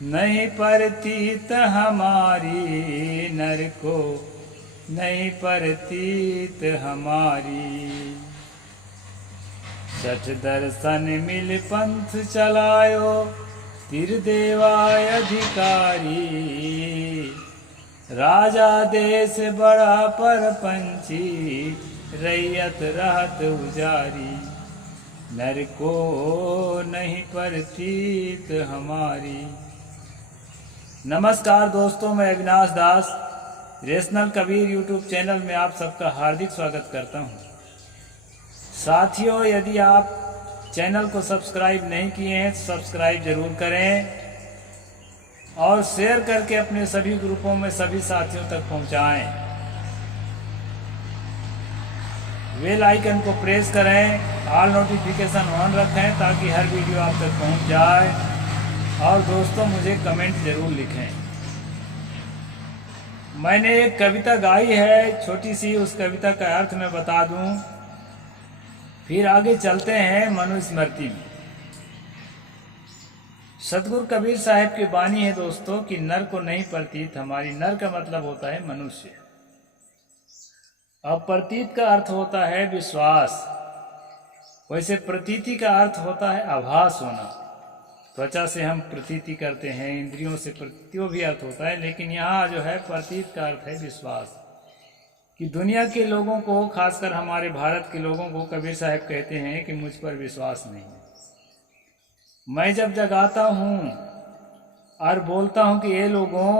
नहीं परतीत हमारी नर को, नहीं परतीत हमारी। छठ दर्शन मिल पंथ चलायो, त्रिदेवाय अधिकारी। राजा देश बड़ा परपंची, रैयत रहत उजारी। नर को नहीं परतीत हमारी। नमस्कार दोस्तों, मैं अविनाश दास रेशनल कबीर यूट्यूब चैनल में आप सबका हार्दिक स्वागत करता हूं। साथियों, यदि आप चैनल को सब्सक्राइब नहीं किए हैं तो सब्सक्राइब जरूर करें और शेयर करके अपने सभी ग्रुपों में सभी साथियों तक पहुंचाएं। बेल आइकन को प्रेस करें, ऑल नोटिफिकेशन ऑन रखें ताकि हर वीडियो आप तक पहुंच जाए। और दोस्तों, मुझे कमेंट जरूर लिखें। मैंने एक कविता गाई है छोटी सी, उस कविता का अर्थ मैं बता दूं, फिर आगे चलते हैं मनुस्मृति में। सतगुरु कबीर साहब की वाणी है दोस्तों कि नर को नहीं प्रतीत हमारी। नर का मतलब होता है मनुष्य, और प्रतीत का अर्थ होता है विश्वास। वैसे प्रतीति का अर्थ होता है आभास होना। त्वचा से हम प्रतीति करते हैं, इंद्रियों से प्रतीति भी अर्थ होता है, लेकिन यहाँ जो है प्रतीत का अर्थ है विश्वास। कि दुनिया के लोगों को, खासकर हमारे भारत के लोगों को कबीर साहब कहते हैं कि मुझ पर विश्वास नहीं है। मैं जब जगाता हूँ और बोलता हूँ कि ये लोगों,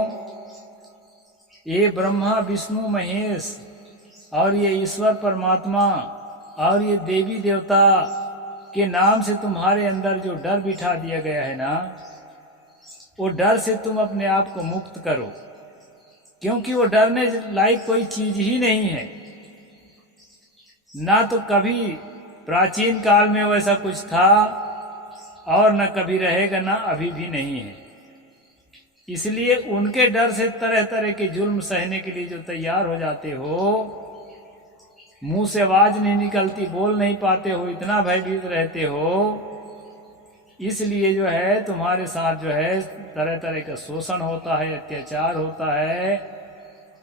ये ब्रह्मा विष्णु महेश और ये ईश्वर परमात्मा और ये देवी देवता के नाम से तुम्हारे अंदर जो डर बिठा दिया गया है ना, वो डर से तुम अपने आप को मुक्त करो, क्योंकि वो डरने लायक कोई चीज ही नहीं है। ना तो कभी प्राचीन काल में वैसा कुछ था और न कभी रहेगा, ना अभी भी नहीं है। इसलिए उनके डर से तरह तरह के जुल्म सहने के लिए जो तैयार हो जाते हो, मुंह से आवाज नहीं निकलती, बोल नहीं पाते हो, इतना भयभीत रहते हो, इसलिए जो है तुम्हारे साथ जो है तरह तरह का शोषण होता है, अत्याचार होता है,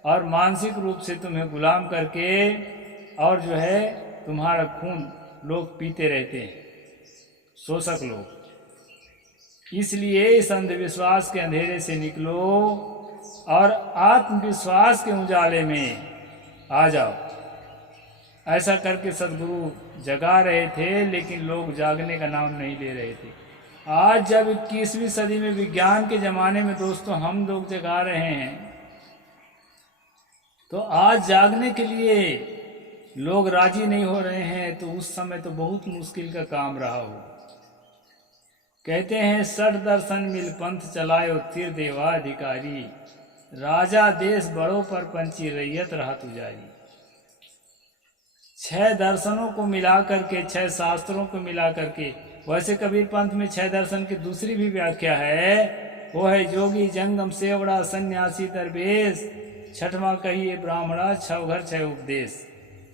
और मानसिक रूप से तुम्हें गुलाम करके और जो है तुम्हारा खून लोग पीते रहते हैं, शोषक लोग। इसलिए इस अंधविश्वास के अंधेरे से निकलो और आत्मविश्वास के उजाले में आ जाओ। ऐसा करके सदगुरु जगा रहे थे, लेकिन लोग जागने का नाम नहीं ले रहे थे। आज जब 21वीं सदी में विज्ञान के ज़माने में दोस्तों हम लोग जगा रहे हैं, तो आज जागने के लिए लोग राजी नहीं हो रहे हैं, तो उस समय तो बहुत मुश्किल का काम रहा हो। कहते हैं सठ दर्शन मिल पंथ चलायो, त्रिदेवा अधिकारी। राजा देश बड़ों पर पंची, रैयत रहत उजारी। 6 दर्शनों को मिला करके, 6 शास्त्रों को मिला करके, वैसे कबीर पंथ में 6 दर्शन की दूसरी भी व्याख्या है, वो है जोगी जंगम सेवड़ा सन्यासी दरवेश, छठवां कहिए ब्राह्मणा, 6 घर 6 उपदेश।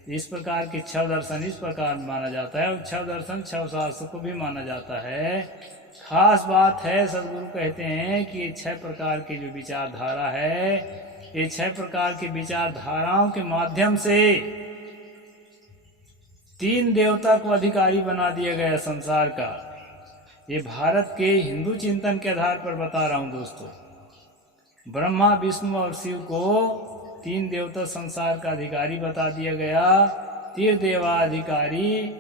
इस प्रकार के 6 दर्शन इस प्रकार माना जाता है, और 6 दर्शन 6 शास्त्र को भी माना जाता है। खास बात है, सदगुरु कहते हैं कि ये 6 प्रकार की जो विचारधारा है, ये 6 प्रकार की विचारधाराओं के माध्यम से 3 देवता को अधिकारी बना दिया गया संसार का। ये भारत के हिंदू चिंतन के आधार पर बता रहा हूँ दोस्तों। ब्रह्मा विष्णु और शिव को 3 देवता संसार का अधिकारी बता दिया गया, त्रिदेवा अधिकारी।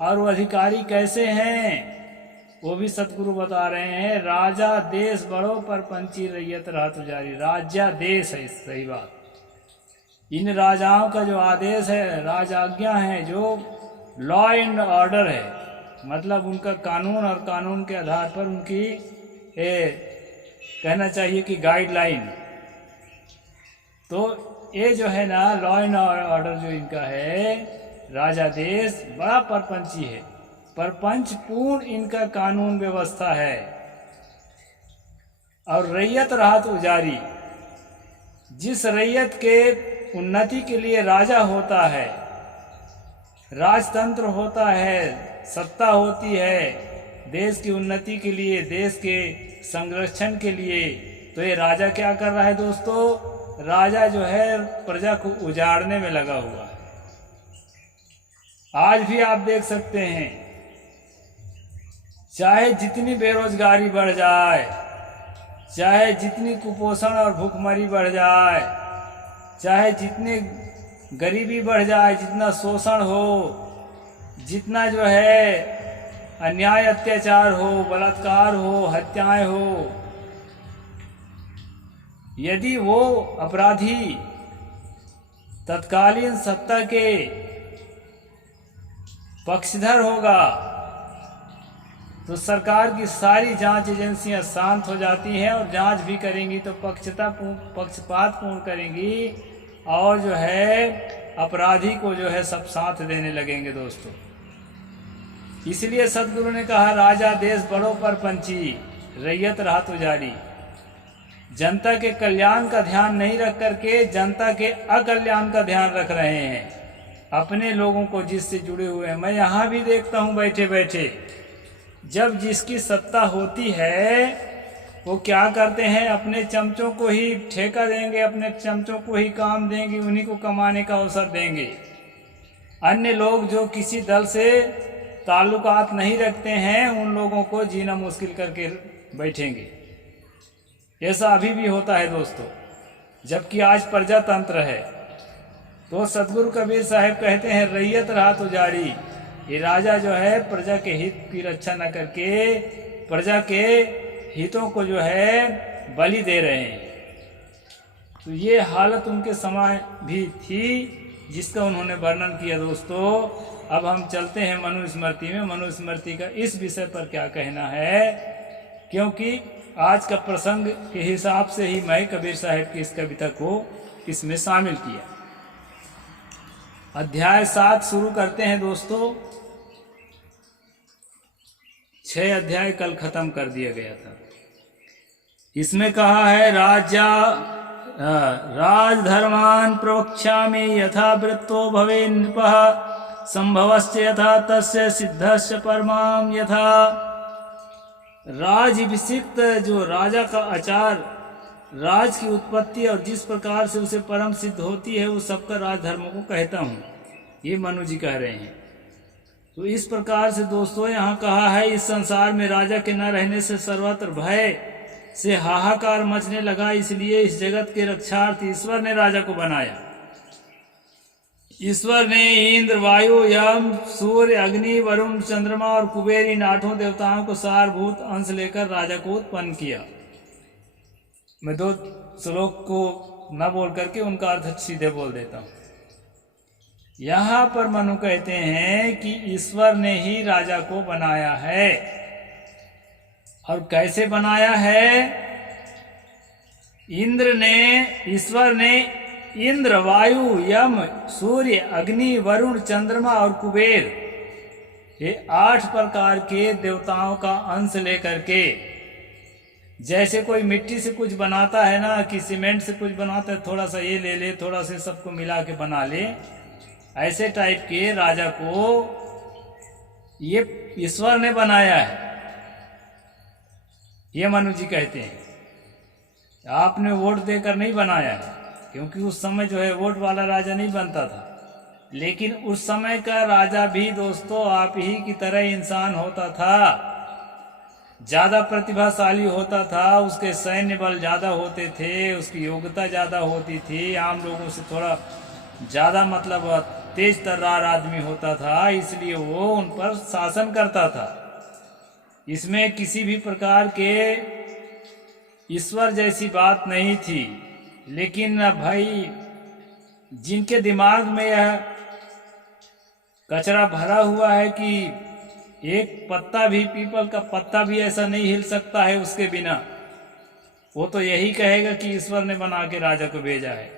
और वो अधिकारी कैसे हैं वो भी सतगुरु बता रहे हैं। राजा देश बड़ों पर पंची, रैयत रहत उजारी। राज्य देश है, सही बात। इन राजाओं का जो आदेश है, राजाज्ञा है, जो लॉ एंड ऑर्डर है, मतलब उनका कानून, और कानून के आधार पर उनकी कहना चाहिए कि गाइडलाइन। तो ये जो है ना लॉ एंड ऑर्डर जो इनका है, राजा देश बड़ा परपंची है, परपंच पूर्ण इनका कानून व्यवस्था है। और रैयत रहत उजारी, जिस रैयत के उन्नति के लिए राजा होता है, राजतंत्र होता है, सत्ता होती है, देश की उन्नति के लिए, देश के संरक्षण के लिए। तो ये राजा क्या कर रहा है दोस्तों? राजा जो है प्रजा को उजाड़ने में लगा हुआ है। आज भी आप देख सकते हैं, चाहे जितनी बेरोजगारी बढ़ जाए, चाहे जितनी कुपोषण और भूखमरी बढ़ जाए, चाहे जितनी गरीबी बढ़ जाए, जितना शोषण हो, जितना जो है अन्याय अत्याचार हो, बलात्कार हो, हत्याएं हो, यदि वो अपराधी तत्कालीन सत्ता के पक्षधर होगा तो सरकार की सारी जांच एजेंसियां शांत हो जाती हैं और जांच भी करेंगी तो पक्षपातपूर्ण करेंगी और जो है अपराधी को जो है सब साथ देने लगेंगे दोस्तों। इसलिए सदगुरु ने कहा, राजा देश बड़ों पर पंछी, रैयत राहत उजाड़ी। जनता के कल्याण का ध्यान नहीं रख करके जनता के अकल्याण का ध्यान रख रहे हैं, अपने लोगों को जिससे जुड़े हुए हैं। मैं यहाँ भी देखता हूँ बैठे बैठे, जब जिसकी सत्ता होती है वो क्या करते हैं, अपने चमचों को ही ठेका देंगे, अपने चमचों को ही काम देंगे, उन्हीं को कमाने का अवसर देंगे। अन्य लोग जो किसी दल से ताल्लुकात नहीं रखते हैं उन लोगों को जीना मुश्किल करके बैठेंगे। ऐसा अभी भी होता है दोस्तों, जबकि आज प्रजातंत्र है। तो सदगुरु कबीर साहब कहते हैं, रैयत राहत उजाड़ी। ये राजा जो है प्रजा के हित की रक्षा न करके प्रजा के हितों को जो है बलि दे रहे हैं। तो ये हालत उनके समय भी थी जिसका उन्होंने वर्णन किया दोस्तों। अब हम चलते हैं मनुस्मृति में। मनुस्मृति का इस विषय पर क्या कहना है, क्योंकि आज का प्रसंग के हिसाब से ही मैं कबीर साहब की इस कविता को इसमें शामिल किया। अध्याय 7 शुरू करते हैं दोस्तों। 6 अध्याय कल खत्म कर दिया गया था। इसमें कहा है, राजधर्मान प्रवक्ष्यामि यथा वृत्तो भवे नृपः संभवश्च यथा तस्य सिद्धश्च परमाम यथा। राजाभिषिक्त जो राजा का आचार, राज की उत्पत्ति और जिस प्रकार से उसे परम सिद्ध होती है वो सबका राजधर्मों को कहता हूँ, ये मनु जी कह रहे हैं। तो इस प्रकार से दोस्तों यहाँ कहा है, इस संसार में राजा के न रहने से सर्वत्र भय से हाहाकार मचने लगा, इसलिए इस जगत के रक्षार्थ ईश्वर ने राजा को बनाया। ईश्वर ने इंद्र, वायु, यम, सूर्य, अग्नि, वरुण, चंद्रमा और कुबेर इन 8 देवताओं को सारभूत अंश लेकर राजा को उत्पन्न किया। मैं 2 श्लोक को न बोल करके उनका अर्थ सीधे बोल देता हूँ। यहाँ पर मनु कहते हैं कि ईश्वर ने ही राजा को बनाया है। और कैसे बनाया है? ईश्वर ने इंद्र, वायु, यम, सूर्य, अग्नि, वरुण, चंद्रमा और कुबेर ये 8 प्रकार के देवताओं का अंश लेकर के, जैसे कोई मिट्टी से कुछ बनाता है ना, कि सीमेंट से कुछ बनाता है, थोड़ा सा ये ले ले, थोड़ा सा सबको मिला के बना ले, ऐसे टाइप के राजा को ये ईश्वर ने बनाया है। ये मनु जी कहते हैं, आपने वोट देकर नहीं बनाया है, क्योंकि उस समय जो है वोट वाला राजा नहीं बनता था। लेकिन उस समय का राजा भी दोस्तों आप ही की तरह इंसान होता था, ज्यादा प्रतिभाशाली होता था, उसके सैन्य बल ज्यादा होते थे, उसकी योग्यता ज्यादा होती थी, आम लोगों से थोड़ा ज्यादा मतलब तेज तर्रार आदमी होता था, इसलिए वो उन पर शासन करता था। इसमें किसी भी प्रकार के ईश्वर जैसी बात नहीं थी। लेकिन भाई जिनके दिमाग में यह कचरा भरा हुआ है कि एक पत्ता भी, पीपल का पत्ता भी ऐसा नहीं हिल सकता है उसके बिना, वो तो यही कहेगा कि ईश्वर ने बना के राजा को भेजा है।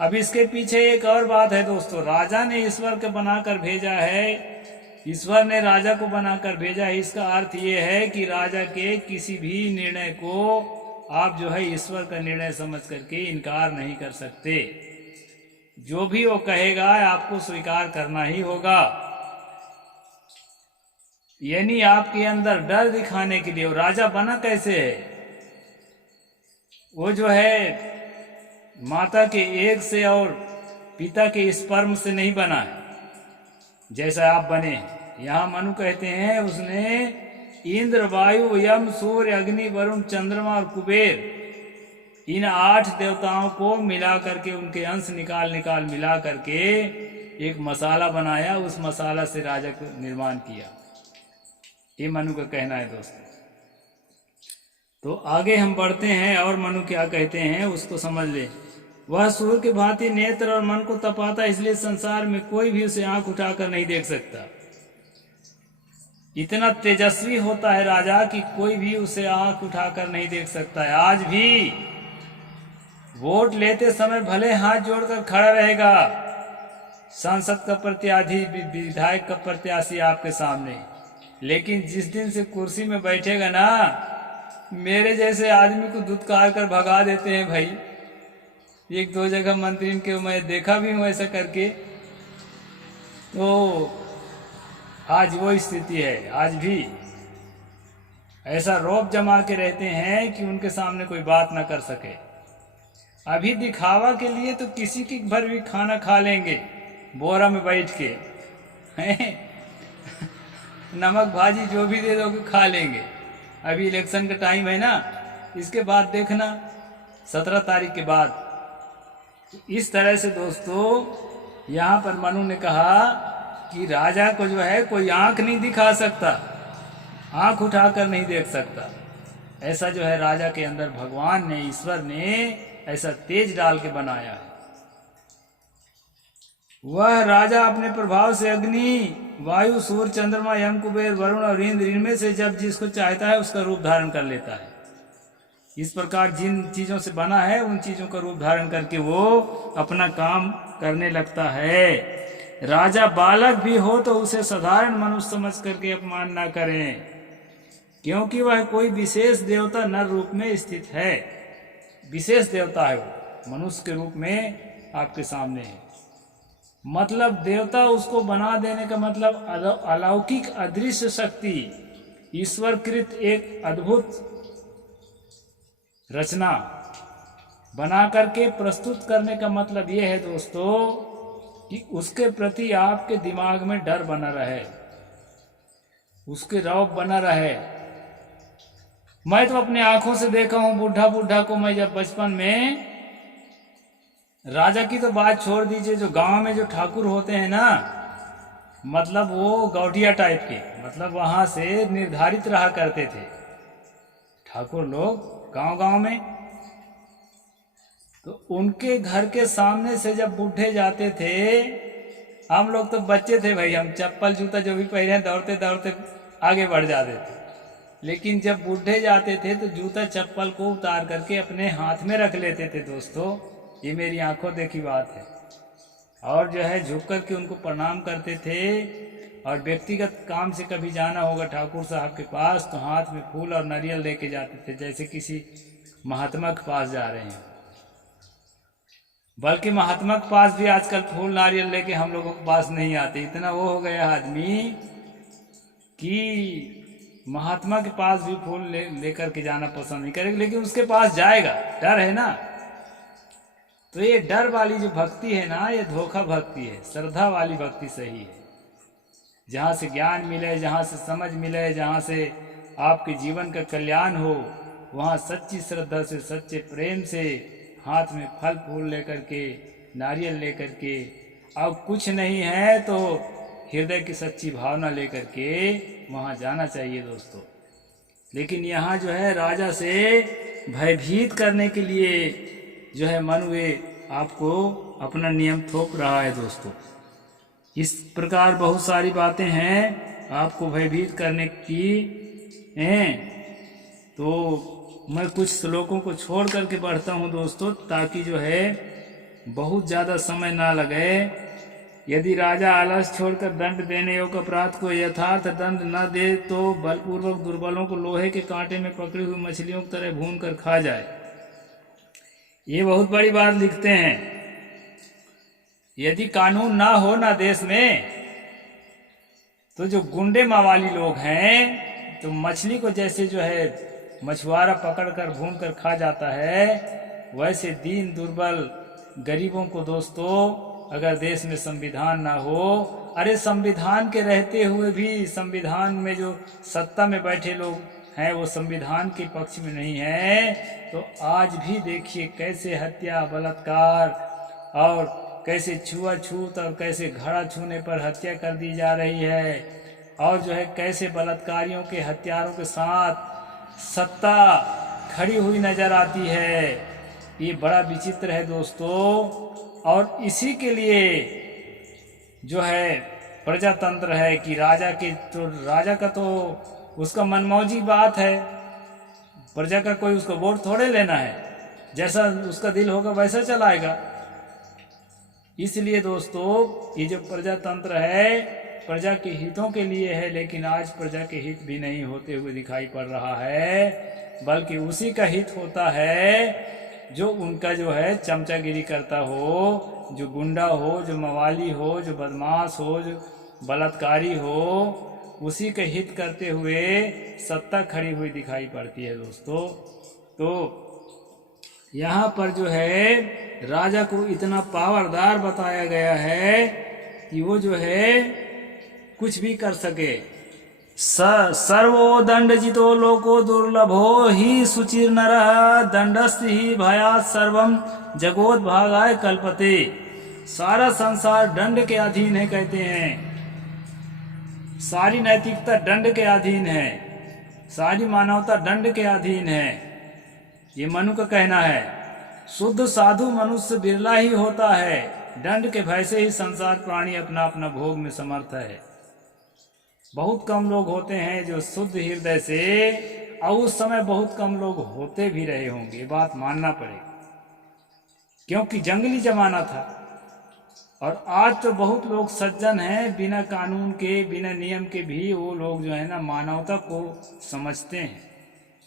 अब इसके पीछे एक और बात है दोस्तों, राजा ने ईश्वर को बनाकर भेजा है, ईश्वर ने राजा को बनाकर भेजा है। इसका अर्थ ये है कि राजा के किसी भी निर्णय को आप जो है ईश्वर का निर्णय समझ करके इनकार नहीं कर सकते। जो भी वो कहेगा आपको स्वीकार करना ही होगा। यानी आपके अंदर डर दिखाने के लिए। और राजा बना कैसे है? वो जो है माता के एग से और पिता के स्पर्म से नहीं बना है जैसा आप बने। यहाँ मनु कहते हैं उसने इंद्र, वायु, यम, सूर्य, अग्नि, वरुण, चंद्रमा और कुबेर इन 8 देवताओं को मिला करके, उनके अंश निकाल निकाल मिला करके एक मसाला बनाया। उस मसाला से राजा को निर्माण किया। ये मनु का कहना है दोस्तों। तो आगे हम बढ़ते हैं और मनु क्या कहते हैं उसको समझ ले। वह सूर्य की भांति नेत्र और मन को तपाता, इसलिए संसार में कोई भी उसे आंख उठाकर नहीं देख सकता। इतना तेजस्वी होता है राजा कि कोई भी उसे आंख उठाकर नहीं देख सकता है। आज भी वोट लेते समय भले हाथ जोड़कर खड़ा रहेगा सांसद का प्रत्याशी, विधायक का प्रत्याशी आपके सामने, लेकिन जिस दिन से कुर्सी में बैठेगा ना, मेरे जैसे आदमी को धुतकार कर भगा देते हैं भाई। 1-2 जगह मंत्री के मैं देखा भी हूँ ऐसा करके। तो आज वो स्थिति है। आज भी ऐसा रौब जमा के रहते हैं कि उनके सामने कोई बात ना कर सके। अभी दिखावा के लिए तो किसी की भर भी खाना खा लेंगे बोरा में बैठ के नमक भाजी जो भी दे दोगे खा लेंगे। अभी इलेक्शन का टाइम है ना, इसके बाद देखना 17 तारीख के बाद। इस तरह से दोस्तों यहाँ पर मनु ने कहा कि राजा को जो है कोई आंख नहीं दिखा सकता, आंख उठाकर नहीं देख सकता। ऐसा जो है राजा के अंदर भगवान ने, ईश्वर ने ऐसा तेज डाल के बनाया है। वह राजा अपने प्रभाव से अग्नि, वायु, सूर्य, चंद्रमा, यम, कुबेर, वरुण और इंद्र, इनमें से जब जिसको चाहता है उसका रूप धारण कर लेता है। इस प्रकार जिन चीजों से बना है उन चीजों का रूप धारण करके वो अपना काम करने लगता है। राजा बालक भी हो तो उसे साधारण मनुष्य समझ करके अपमान ना करें, क्योंकि वह कोई विशेष देवता नर रूप में स्थित है। विशेष देवता है वो, मनुष्य के रूप में आपके सामने है। मतलब देवता उसको बना देने का मतलब अलौकिक अदृश्य शक्ति, ईश्वरकृत एक अद्भुत रचना बना करके प्रस्तुत करने का मतलब यह है दोस्तों कि उसके प्रति आपके दिमाग में डर बना रहे, उसके रौब बना रहे। मैं तो अपने आंखों से देखा हूं बुढ़ा को। मैं जब बचपन में, राजा की तो बात छोड़ दीजिए, जो गांव में जो ठाकुर होते हैं ना, मतलब वो गौटिया टाइप के, मतलब वहां से निर्धारित रहा करते थे ठाकुर लोग गांव में। तो उनके घर के सामने से जब बूढ़े जाते थे, हम लोग तो बच्चे थे भाई, हम चप्पल जूता जो भी पहने दौड़ते दौड़ते आगे बढ़ जाते थे। लेकिन जब बूढ़े जाते थे तो जूता चप्पल को उतार करके अपने हाथ में रख लेते थे दोस्तों। ये मेरी आंखों देखी बात है। और जो है झुक करके उनको प्रणाम करते थे। और व्यक्तिगत काम से कभी जाना होगा ठाकुर साहब के पास तो हाथ में फूल और नारियल लेके जाते थे, जैसे किसी महात्मा के पास जा रहे हैं। बल्कि महात्मा के पास भी आजकल फूल नारियल लेके हम लोगों के पास नहीं आते। इतना वो हो गया आदमी कि महात्मा के पास भी फूल लेकर के जाना पसंद नहीं करेगा, लेकिन उसके पास जाएगा। डर है ना। तो ये डर वाली जो भक्ति है ना, ये धोखा भक्ति है। श्रद्धा वाली भक्ति सही है, जहाँ से ज्ञान मिले, जहाँ से समझ मिले, जहाँ से आपके जीवन का कल्याण हो, वहाँ सच्ची श्रद्धा से, सच्चे प्रेम से, हाथ में फल फूल लेकर के, नारियल लेकर के, अब कुछ नहीं है तो हृदय की सच्ची भावना लेकर के वहाँ जाना चाहिए दोस्तों। लेकिन यहाँ जो है राजा से भयभीत करने के लिए जो है मनु आपको अपना नियम थोप रहा है दोस्तों। इस प्रकार बहुत सारी बातें हैं आपको भयभीत करने की हैं। तो मैं कुछ श्लोकों को छोड़ करके बढ़ता हूँ दोस्तों, ताकि जो है बहुत ज़्यादा समय ना लगे। यदि राजा आलस छोड़कर दंड देने योग्य अपराध को यथार्थ दंड न दे तो बलपूर्वक दुर्बलों को लोहे के कांटे में पकड़ी हुई मछलियों की तरह भून कर खा जाए। ये बहुत बड़ी बात लिखते हैं। यदि कानून ना हो ना देश में तो जो गुंडे मवाली लोग हैं तो मछली को जैसे जो है मछुआरा पकड़कर भून कर खा जाता है, वैसे दीन दुर्बल गरीबों को दोस्तों अगर देश में संविधान ना हो, अरे संविधान के रहते हुए भी संविधान में जो सत्ता में बैठे लोग हैं वो संविधान के पक्ष में नहीं है, तो आज भी देखिए कैसे हत्या बलात्कार और कैसे छुआछूत और कैसे घड़ा छूने पर हत्या कर दी जा रही है, और जो है कैसे बलात्कारियों के हत्यारों के साथ सत्ता खड़ी हुई नजर आती है। ये बड़ा विचित्र है दोस्तों। और इसी के लिए जो है प्रजातंत्र है कि राजा का तो उसका मनमौजी बात है, प्रजा का कोई उसको वोट थोड़े लेना है, जैसा उसका दिल होगा वैसा चलाएगा। इसलिए दोस्तों ये जो प्रजातंत्र है प्रजा के हितों के लिए है, लेकिन आज प्रजा के हित भी नहीं होते हुए दिखाई पड़ रहा है, बल्कि उसी का हित होता है जो उनका जो है चमचागिरी करता हो, जो गुंडा हो, जो मवाली हो, जो बदमाश हो, जो बलात्कारी हो, उसी के हित करते हुए सत्ता खड़ी हुई दिखाई पड़ती है दोस्तों। तो यहाँ पर जो है राजा को इतना पावरदार बताया गया है कि वो जो है कुछ भी कर सके। सर्वो दंड जितो लोको दुर्लभो ही सुचिर नरः दंडस्थ ही भयात सर्वम जगोत भागाय कल्पते। सारा संसार दंड के अधीन है कहते हैं, सारी नैतिकता दंड के अधीन है, सारी मानवता दंड के अधीन है, ये मनु का कहना है। शुद्ध साधु मनुष्य बिरला ही होता है, दंड के भय से ही संसार प्राणी अपना अपना भोग में समर्थ है। बहुत कम लोग होते हैं जो शुद्ध हृदय से, और उस समय बहुत कम लोग होते भी रहे होंगे, बात मानना पड़ेगा, क्योंकि जंगली जमाना था। और आज तो बहुत लोग सज्जन हैं, बिना कानून के बिना नियम के भी वो लोग जो है ना मानवता को समझते हैं,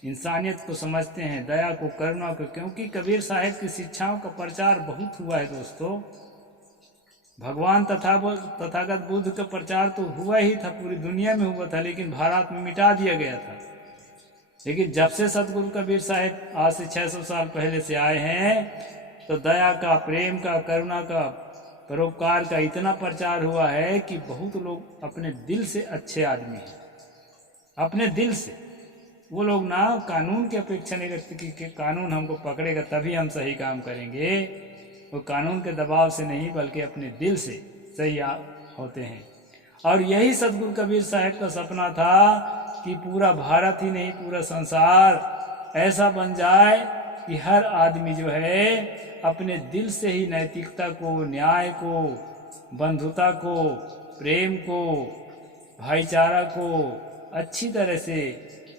इंसानियत को समझते हैं, दया को, करुणा को। क्योंकि कबीर साहब की शिक्षाओं का प्रचार बहुत हुआ है दोस्तों। भगवान तथागत बुद्ध का प्रचार तो हुआ ही था, पूरी दुनिया में हुआ था, लेकिन भारत में मिटा दिया गया था। लेकिन जब से सतगुरु कबीर साहब आज से 600 साल पहले से आए हैं, तो दया का, प्रेम का, करुणा का, परोपकार का इतना प्रचार हुआ है कि बहुत लोग अपने दिल से अच्छे आदमी हैं, अपने दिल से। वो लोग ना कानून की अपेक्षा नहीं रखते कि कानून हमको पकड़ेगा तभी हम सही काम करेंगे, वो कानून के दबाव से नहीं बल्कि अपने दिल से सही होते हैं। और यही सतगुरु कबीर साहब का सपना था कि पूरा भारत ही नहीं पूरा संसार ऐसा बन जाए कि हर आदमी जो है अपने दिल से ही नैतिकता को, न्याय को, बंधुता को, प्रेम को, भाईचारा को अच्छी तरह से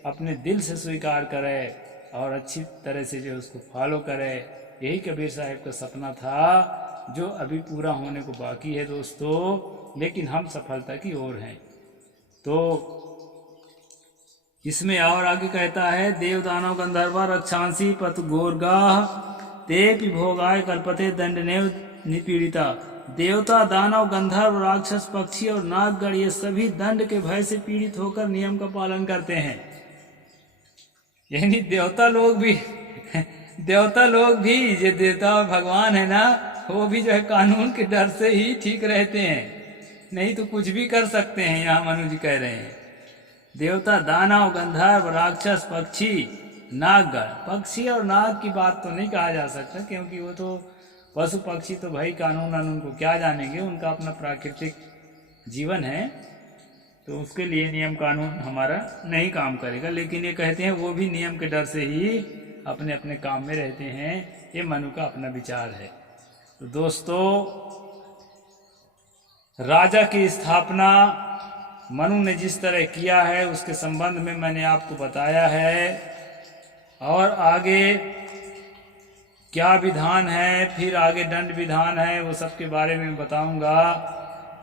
अपने दिल से स्वीकार करे और अच्छी तरह से जो उसको फॉलो करे। यही कबीर साहब का सपना था जो अभी पूरा होने को बाकी है दोस्तों, लेकिन हम सफलता की ओर हैं। तो इसमें और आगे कहता है, देव दानव गंधर्व रक्षांसी पत गोरगाह ते भोगाय कल्पते दंडनेव निपीड़िता। देवता, दानव, गंधर्व, राक्षस, पक्षी और नागगण ये सभी दंड के भय से पीड़ित होकर नियम का पालन करते हैं। यानी देवता लोग भी ये देवता और भगवान है ना, वो भी जो है कानून के डर से ही ठीक रहते हैं, नहीं तो कुछ भी कर सकते हैं। यहाँ मनु जी कह रहे हैं देवता, दानव, गंधर्व, राक्षस, पक्षी, नागगण। पक्षी और नाग की बात तो नहीं कहा जा सकता, क्योंकि वो तो पशु पक्षी तो भाई कानून को क्या जानेंगे, उनका अपना प्राकृतिक जीवन है, तो उसके लिए नियम कानून हमारा नहीं काम करेगा। लेकिन ये कहते हैं वो भी नियम के डर से ही अपने अपने काम में रहते हैं। ये मनु का अपना विचार है। तो दोस्तों, राजा की स्थापना मनु ने जिस तरह किया है उसके संबंध में मैंने आपको बताया है, और आगे क्या विधान है, फिर आगे दंड विधान है, वो सब के बारे में बताऊंगा।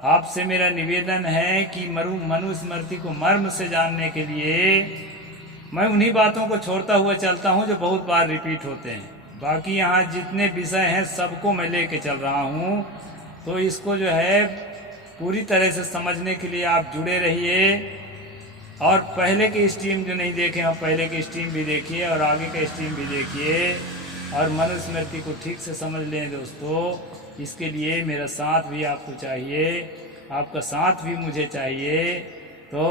आपसे मेरा निवेदन है कि मनु स्मृति को मर्म से जानने के लिए मैं उन्हीं बातों को छोड़ता हुआ चलता हूं जो बहुत बार रिपीट होते हैं। बाकी यहाँ जितने विषय हैं सबको मैं लेके चल रहा हूँ, तो इसको जो है पूरी तरह से समझने के लिए आप जुड़े रहिए। और पहले के स्ट्रीम जो नहीं देखे हैं, पहले के स्ट्रीम भी देखिए और आगे का स्ट्रीम भी देखिए और मनुस्मृति को ठीक से समझ लें दोस्तों। इसके लिए मेरा साथ भी आपको चाहिए, आपका साथ भी मुझे चाहिए। तो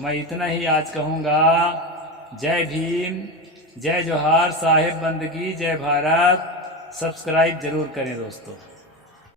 मैं इतना ही आज कहूँगा। जय भीम, जय जोहार, साहेब बंदगी, जय भारत। सब्सक्राइब जरूर करें दोस्तों।